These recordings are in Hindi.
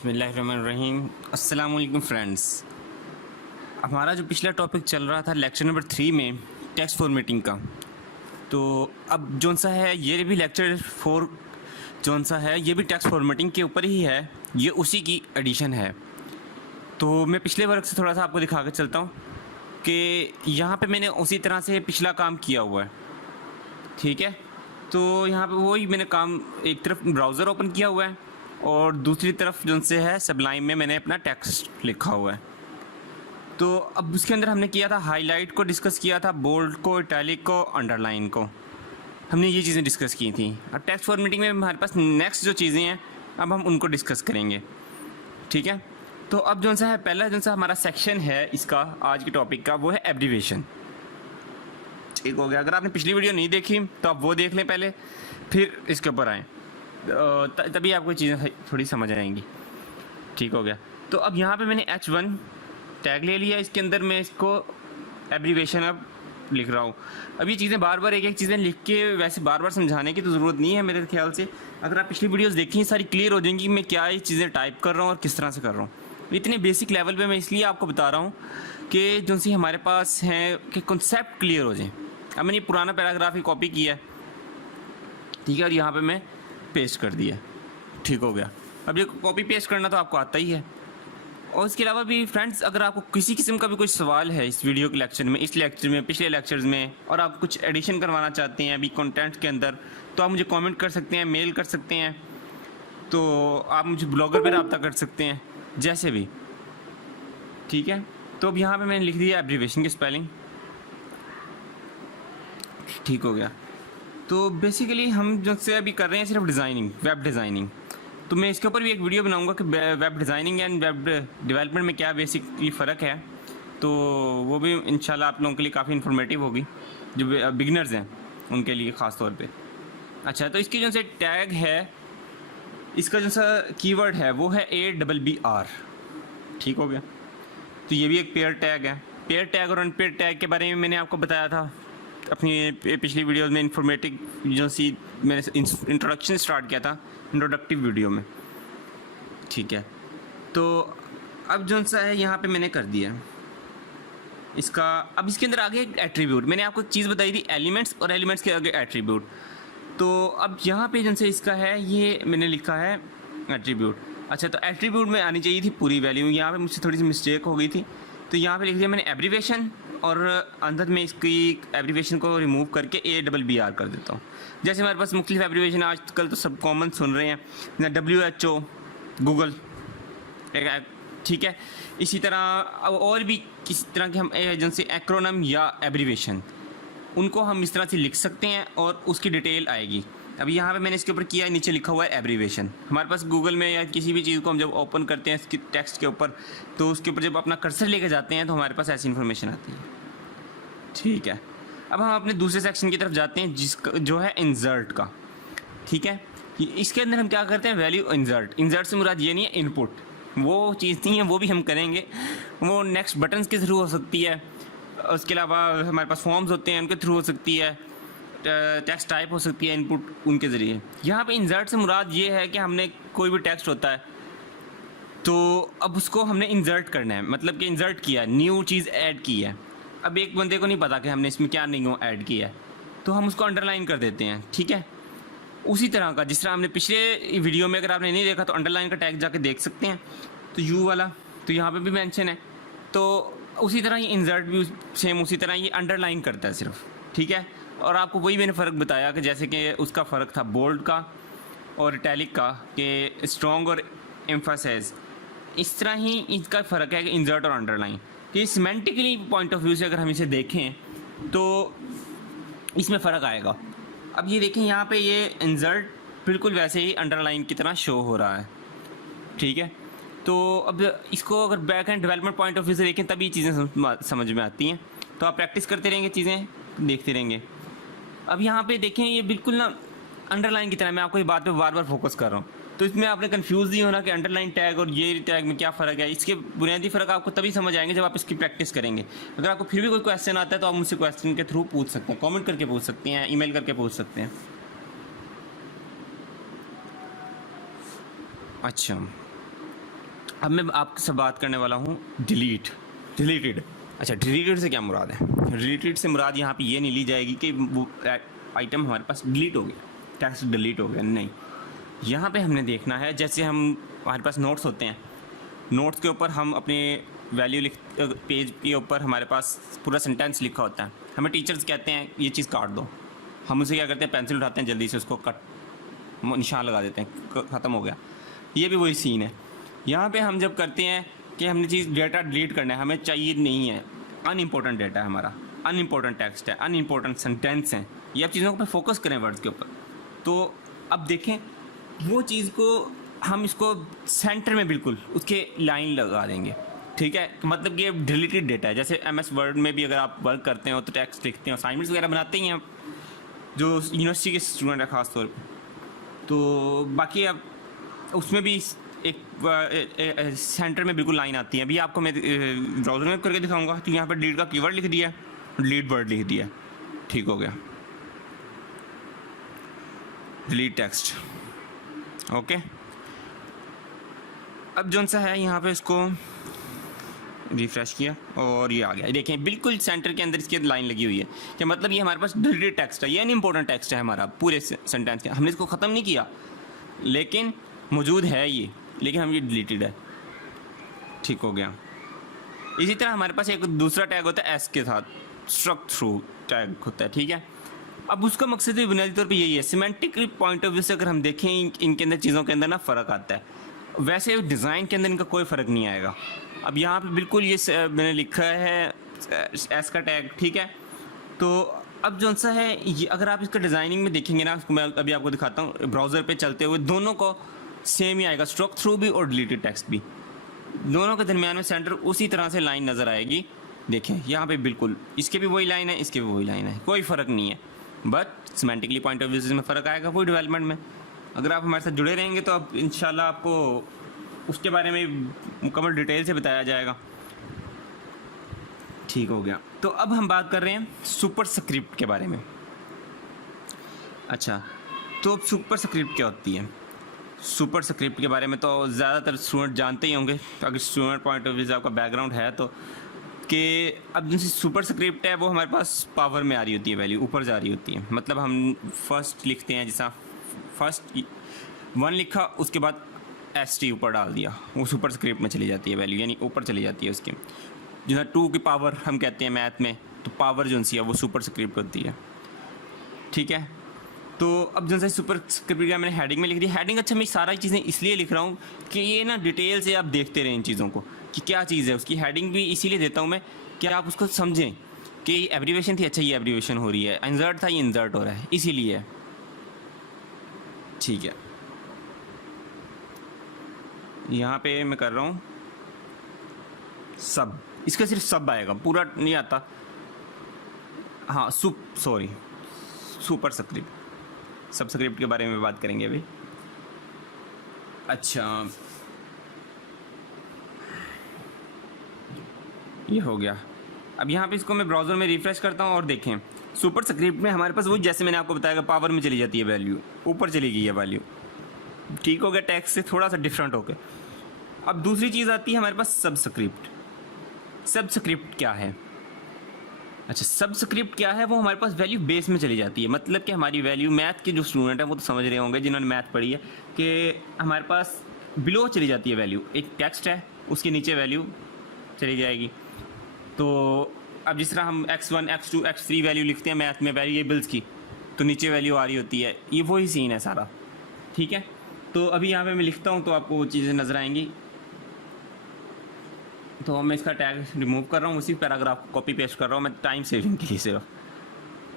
बिस्मिल्लाहिर्रहमानिर्रहीम। अस्सलाम वालेकुम फ्रेंड्स। हमारा जो पिछला टॉपिक चल रहा था लेक्चर नंबर 3 में टेक्स्ट फॉर्मेटिंग का, तो अब जौन सा है ये भी लेक्चर 4 जौन सा है ये भी टेक्स्ट फॉर्मेटिंग के ऊपर ही है, ये उसी की एडिशन है। तो मैं पिछले वर्क से थोड़ा सा आपको दिखा के चलता हूँ कि यहाँ पे मैंने उसी तरह से पिछला काम किया हुआ है, ठीक है। तो यहाँ पे वही मैंने काम, एक तरफ ब्राउज़र ओपन किया हुआ है और दूसरी तरफ जो से है सबलाइम में मैंने अपना टेक्स्ट लिखा हुआ है। तो अब उसके अंदर हमने किया था हाईलाइट को डिस्कस किया था, बोल्ड को, इटैलिक को, अंडरलाइन को, हमने ये चीज़ें डिस्कस की थी। अब टेक्स्ट फॉर्मेटिंग में हमारे पास नेक्स्ट जो चीज़ें हैं अब हम उनको डिस्कस करेंगे, ठीक है। तो अब जो सा है पहला जो सा हमारा सेक्शन है इसका आज के टॉपिक का, वो है एब्रीविएशन, ठीक हो गया। अगर आपने पिछली वीडियो नहीं देखी तो आप वो देख लें पहले, फिर इसके ऊपर आएँ, तभी आपको चीज़ें थोड़ी समझ आएंगी, ठीक हो गया। तो अब यहाँ पे मैंने H1 टैग ले लिया, इसके अंदर मैं इसको एब्रीविएशन अब लिख रहा हूँ। अब ये चीज़ें बार बार एक एक चीज़ें लिख के वैसे बार बार समझाने की तो ज़रूरत नहीं है मेरे ख्याल से। अगर आप पिछली वीडियोस देखें सारी क्लियर हो जाएंगी मैं क्या ये चीज़ें टाइप कर रहा हूँ और किस तरह से कर रहा हूँ। इतने बेसिक लेवल पे मैं इसलिए आपको बता रहा हूँ कि जो सी हमारे पास हैं कि कॉन्सेप्ट क्लियर हो जाए। अब मैंने पुराना पैराग्राफ ही कॉपी किया है, ठीक है, और यहाँ पर मैं पेस्ट कर दिया, ठीक हो गया। अब ये कॉपी पेस्ट करना तो आपको आता ही है। और इसके अलावा भी फ्रेंड्स, अगर आपको किसी किस्म का भी कोई सवाल है इस वीडियो के लेक्चर में, इस लेक्चर में, पिछले लेक्चर्स में, और आप कुछ एडिशन करवाना चाहते हैं अभी कंटेंट के अंदर, तो आप मुझे कमेंट कर सकते हैं, मेल कर सकते हैं, तो आप मुझे ब्लॉगर पे रब्ता कर सकते हैं, जैसे भी, ठीक है। तो अब यहाँ पे मैंने लिख दिया एब्रीविएशन की स्पेलिंग, ठीक हो गया। तो बेसिकली हम जो से अभी कर रहे हैं सिर्फ डिज़ाइनिंग, वेब डिज़ाइनिंग। तो मैं इसके ऊपर भी एक वीडियो बनाऊंगा कि web designing and web development में क्या बेसिकली फ़र्क है, तो वो भी इंशाल्लाह आप लोगों के लिए काफ़ी इन्फॉर्मेटिव होगी, जो बिगिनर्स हैं उनके लिए ख़ास तौर पे। अच्छा, तो इसकी जो से टैग है, इसका जो सा कीवर्ड है वो है ABBR, ठीक हो गया। तो ये भी एक पेयर टैग है। पेयर टैग और अनपेयर टैग के बारे में मैंने आपको बताया था अपनी पिछली वीडियो में, इन्फॉर्मेटिव जो सी मैंने इंट्रोडक्शन स्टार्ट किया था इंट्रोडक्टिव वीडियो में, ठीक है। तो अब जो सा है यहाँ पे मैंने कर दिया इसका। अब इसके अंदर आगे एक एट्रीब्यूट, मैंने आपको एक चीज़ बताई थी एलिमेंट्स, और एलिमेंट्स के आगे एट्रीब्यूट। तो अब यहाँ पे जो से इसका है ये मैंने लिखा है एट्रीब्यूट। अच्छा, तो एट्रीब्यूट में आनी चाहिए थी पूरी वैल्यू, यहाँ पे मुझसे थोड़ी सी मिस्टेक हो गई थी, तो यहाँ पे लिख दिया मैंने एब्रीविएशन, और अंदर में इसकी एब्रीविएशन को रिमूव करके ABBR कर देता हूँ। जैसे हमारे पास मुख्तलिफ एब्रीविएशन आजकल तो सब कॉमन सुन रहे हैं, WHO गूगल, ठीक है। इसी तरह और भी किसी तरह के हम एजेंसी एक्रोनम या एब्रीविएशन, उनको हम इस तरह से लिख सकते हैं और उसकी डिटेल आएगी। अभी यहाँ पे मैंने इसके ऊपर किया है, नीचे लिखा हुआ है एब्रीविएशन। हमारे पास गूगल में या किसी भी चीज़ को हम जब ओपन करते हैं इसकी टेक्स्ट के ऊपर, तो उसके ऊपर जब अपना कर्सर लेके जाते हैं तो हमारे पास ऐसी इन्फॉर्मेशन आती है, ठीक है। अब हम अपने दूसरे सेक्शन की तरफ जाते हैं जिसका जो है इंसर्ट का, ठीक है। इसके अंदर हम क्या करते हैं, वैल्यू इंसर्ट। इंसर्ट से मुराद ये नहीं है इनपुट, वो चीज़ नहीं है, वो भी हम करेंगे, वो नेक्स्ट बटन्स के थ्रू हो सकती है। उसके अलावा हमारे पास फॉर्म्स होते हैं उनके थ्रू हो सकती है, टेक्स्ट टाइप हो सकती है, इनपुट उनके ज़रिए। यहाँ पे इंसर्ट से मुराद ये है कि हमने कोई भी टेक्स्ट होता है तो अब उसको हमने इंसर्ट करना है, मतलब कि इंसर्ट किया, न्यू चीज़ ऐड की है। अब एक बंदे को नहीं पता कि हमने इसमें क्या नहीं ऐड किया है, तो हम उसको अंडरलाइन कर देते हैं, ठीक है। उसी तरह का जिस तरह हमने पिछले वीडियो में, अगर आपने नहीं देखा तो अंडरलाइन का टैग जाके देख सकते हैं, तो यू वाला, तो यहाँ पे भी मेंशन है। तो उसी तरह ये इंसर्ट भी सेम उसी तरह ये अंडरलाइन करता है सिर्फ, ठीक है। और आपको वही मैंने फ़र्क बताया कि जैसे कि उसका फ़र्क था बोल्ड का और इटैलिक का, कि स्ट्रॉन्ग और एम्फासाइज, इस तरह ही इसका फ़र्क है कि इंसर्ट और अंडरलाइन। कि सिमेंटिकली पॉइंट ऑफ व्यू से अगर हम इसे देखें तो इसमें फ़र्क आएगा। अब ये देखें यहाँ पे ये इंसर्ट बिल्कुल वैसे ही अंडरलाइन की तरह शो हो रहा है, ठीक है। तो अब इसको अगर back and development point of view से देखें तभी चीज़ें समझ में आती हैं। तो आप प्रैक्टिस करते रहेंगे, चीज़ें देखते रहेंगे। अब यहाँ पे देखें ये बिल्कुल ना अंडरलाइन की तरह, मैं आपको ये बात पे बार बार फोकस कर रहा हूँ, तो इसमें आपने कंफ्यूज नहीं होना कि अंडरलाइन टैग और ये टैग में क्या फ़र्क है। इसके बुनियादी फ़र्क आपको तभी समझ आएंगे जब आप इसकी प्रैक्टिस करेंगे। अगर आपको फिर भी कोई क्वेश्चन आता है तो आप मुझसे क्वेश्चन के थ्रू पूछ सकते हैं, कमेंट करके पूछ सकते हैं, ईमेल करके पूछ सकते हैं। अच्छा, अब मैं आपसे बात करने वाला हूँ डिलीटेड। अच्छा, डिलीटेड से क्या मुराद है? डिलीटेड से मुराद यहाँ पे ये नहीं ली जाएगी कि वो आइटम हमारे पास डिलीट हो गया, टेक्स्ट डिलीट हो गया, नहीं। यहाँ पे हमने देखना है, जैसे हमारे पास नोट्स होते हैं, नोट्स के ऊपर हम अपने वैल्यू पेज के ऊपर हमारे पास पूरा सेंटेंस लिखा होता है। हमें टीचर्स कहते हैं ये चीज़ काट दो, हम उसे क्या करते हैं, पेंसिल उठाते हैं, जल्दी से उसको निशान लगा देते हैं, ख़त्म हो गया। ये भी वही सीन है। यहाँ पे हम जब करते हैं कि हमने चीज़ डेटा डिलीट करना है, हमें चाहिए नहीं है, अनइम्पोर्टेंट डेटा है हमारा, अनइम्पोर्टेंट टेक्स्ट है, अनइम्पोर्टेंट सेंटेंस हैं, ये आप चीज़ों पर फोकस करें वर्ड्स के ऊपर। तो अब देखें वो चीज़ को हम इसको सेंटर में बिल्कुल उसके लाइन लगा देंगे, ठीक है। मतलब कि ये डिलीटेड डेटा है। जैसे MS वर्ड में भी अगर आप वर्क करते हो तो टेक्स्ट लिखते हो, असाइनमेंट्स वगैरह बनाते ही हैं जो यूनिवर्सिटी के स्टूडेंट है ख़ास तौर पे। तो बाकी अब उसमें भी एक सेंटर में बिल्कुल लाइन आती है। अभी आपको मैं ब्राउज़र में करके दिखाऊंगा। तो यहाँ पर डिलीट का कीवर्ड लिख दिया, डिलीट वर्ड लिख दिया, ठीक हो गया, डिलीट टेक्स्ट, ओके। अब जो सा है यहाँ पे इसको रिफ्रेश किया और ये आ गया। देखें बिल्कुल सेंटर के अंदर इसकी लाइन लगी हुई है, कि मतलब ये हमारे पास डिलीटेड टेक्स्ट है, ये अनइम्पोर्टेंट टेक्स्ट है हमारा पूरे सेंटेंस के। हमने इसको ख़त्म नहीं किया लेकिन मौजूद है ये, लेकिन हम ये डिलीटेड है, ठीक हो गया। इसी तरह हमारे पास एक दूसरा टैग होता है S के साथ, स्ट्रक थ्रू टैग होता है, ठीक है। अब उसका मकसद भी बुनियादी तौर पे यही है। सिमेंटिक पॉइंट ऑफ व्यू से अगर हम देखें इनके अंदर चीज़ों के अंदर ना फ़र्क आता है, वैसे डिज़ाइन के अंदर इनका कोई फ़र्क नहीं आएगा। अब यहाँ पे बिल्कुल ये मैंने लिखा है S का टैग, ठीक है। तो अब जो सा है ये अगर आप इसका डिज़ाइनिंग में देखेंगे ना, मैं अभी आपको दिखाता हूँ, ब्राउज़र पे चलते हुए दोनों को सेम ही आएगा, स्ट्रोक थ्रू भी और डिलीटेड टेक्स्ट भी, दोनों के दरमियान में सेंटर उसी तरह से लाइन नज़र आएगी। देखें यहाँ पे बिल्कुल इसके भी वही लाइन है, इसके भी वही लाइन है, कोई फ़र्क नहीं है। But semantically point of view से में फ़र्क आएगा कोई डेवलपमेंट में। अगर आप हमारे साथ जुड़े रहेंगे तो अब इंशाल्लाह आपको उसके बारे में मुकम्मल डिटेल से बताया जाएगा, ठीक हो गया। तो अब हम बात कर रहे हैं सुपरस्क्रिप्ट के बारे में। अच्छा, तो अब सुपरस्क्रिप्ट क्या होती है? सुपरस्क्रिप्ट के बारे में तो ज़्यादातर स्टूडेंट जानते ही होंगे, अगर स्टूडेंट पॉइंट ऑफ व्यू से आपका बैकग्राउंड है तो, कि अब जैसे सुपरस्क्रिप्ट है वो हमारे पास पावर में आ रही होती है, वैल्यू ऊपर जा रही होती है। मतलब हम फर्स्ट लिखते हैं, जैसा फर्स्ट 1 लिखा उसके बाद ST ऊपर डाल दिया, वो सुपरस्क्रिप्ट में चली जाती है वैल्यू, यानी ऊपर चली जाती है उसकी। जैसा 2 की पावर हम कहते हैं मैथ में, तो पावर जो सी है वो सुपरस्क्रिप्ट होती है, ठीक है। तो अब जैसे सुपरस्क्रिप्ट मैंने हेडिंग में लिख दी, हेडिंग अच्छा मैं सारा चीज़ें इसलिए लिख रहा हूँ कि ये ना डिटेल से आप देखते रहें इन चीज़ों को कि क्या चीज़ है। उसकी हेडिंग भी इसीलिए देता हूँ मैं कि आप उसको समझें कि एब्रीवेशन थी, अच्छा ये एब्रीवेशन हो रही है, इंसर्ट था ये इंसर्ट हो रहा है, इसीलिए, ठीक है। यहाँ पे मैं कर रहा हूँ सब, इसका सिर्फ सब आएगा, पूरा नहीं आता। हाँ सुपरस्क्रिप्ट, सबस्क्रिप्ट के बारे में बात करेंगे अभी। अच्छा, ये हो गया। अब यहाँ पे इसको मैं ब्राउज़र में रिफ्रेश करता हूँ और देखें सुपरस्क्रिप्ट में हमारे पास वो जैसे मैंने आपको बताया पावर में चली जाती है वैल्यू, ऊपर चली गई है वैल्यू, ठीक हो गया, टेक्स्ट से थोड़ा सा डिफरेंट हो गया। अब दूसरी चीज़ आती है हमारे पास सबस्क्रिप्ट। सबस्क्रिप्ट क्या है? अच्छा, सबस्क्रिप्ट क्या है? वो हमारे पास वैल्यू बेस में चली जाती है। मतलब कि हमारी वैल्यू, मैथ के जो स्टूडेंट हैं वो तो समझ रहे होंगे जिन्होंने मैथ पढ़ी है, कि हमारे पास बिलो चली जाती है वैल्यू। एक टेक्स्ट है उसके नीचे वैल्यू चली जाएगी। तो अब जिस तरह हम x1 x2 x3 वैल्यू लिखते हैं मैथ में वेरिएबल्स की, तो नीचे वैल्यू आ रही होती है, ये वही सीन है सारा, ठीक है। तो अभी यहाँ पे मैं लिखता हूँ तो आपको वो चीज़ें नज़र आएंगी। तो मैं इसका टैग रिमूव कर रहा हूँ, उसी पैराग्राफ को कॉपी पेस्ट कर रहा हूँ मैं टाइम सेविंग के लिए सिर्फ।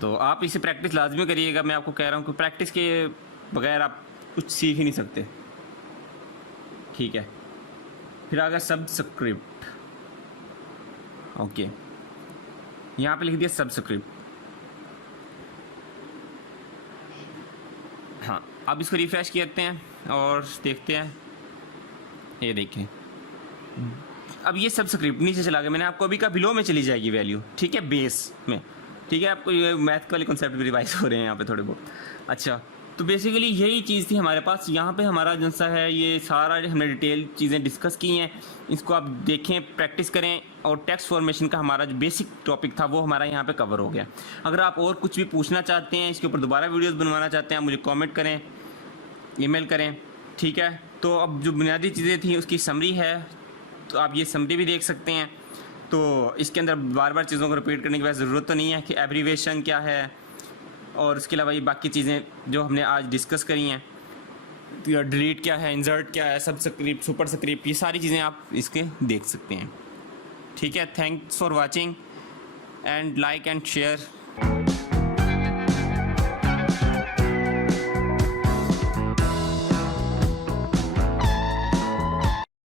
तो आप इसे प्रैक्टिस लाजमी करिएगा, मैं आपको कह रहा हूँ कि प्रैक्टिस के बगैर आप कुछ सीख ही नहीं सकते, ठीक है। फिर आ गया सबस्क्रिप्ट, ओके, यहाँ पे लिख दिया सबस्क्रिप्ट। हाँ, अब इसको रिफ्रेश करते हैं और देखते हैं, ये देखें अब ये सबस्क्रिप्ट नीचे चला गया। मैंने आपको अभी कहा बिलो में चली जाएगी वैल्यू, ठीक है, बेस में, ठीक है। आपको ये मैथ वाले कॉन्सेप्ट भी रिवाइज हो रहे हैं यहाँ पे थोड़े बहुत। अच्छा, तो बेसिकली यही चीज़ थी हमारे पास। यहाँ पे हमारा जो सा है ये सारा जो हमने डिटेल चीज़ें डिस्कस की हैं, इसको आप देखें, प्रैक्टिस करें, और टेक्स्ट फॉर्मेशन का हमारा जो बेसिक टॉपिक था वो हमारा यहाँ पे कवर हो गया। अगर आप और कुछ भी पूछना चाहते हैं, इसके ऊपर दोबारा वीडियोस बनवाना चाहते हैं, आप मुझे कमेंट करें, ईमेल करें, ठीक है। तो अब जो बुनियादी चीज़ें थी उसकी समरी है, तो आप ये समरी भी देख सकते हैं। तो इसके अंदर बार बार चीज़ों को रिपीट करने की वैसे ज़रूरत तो नहीं है कि एब्रीवेशन क्या है, और उसके अलावा ये बाकी चीज़ें जो हमने आज डिस्कस करी हैं, डिलीट क्या है, इंसर्ट क्या है, सब स्क्रिप्ट, सुपर स्क्रिप्ट, ये सारी चीज़ें आप इसके देख सकते हैं, ठीक है। Thanks for watching and like and share.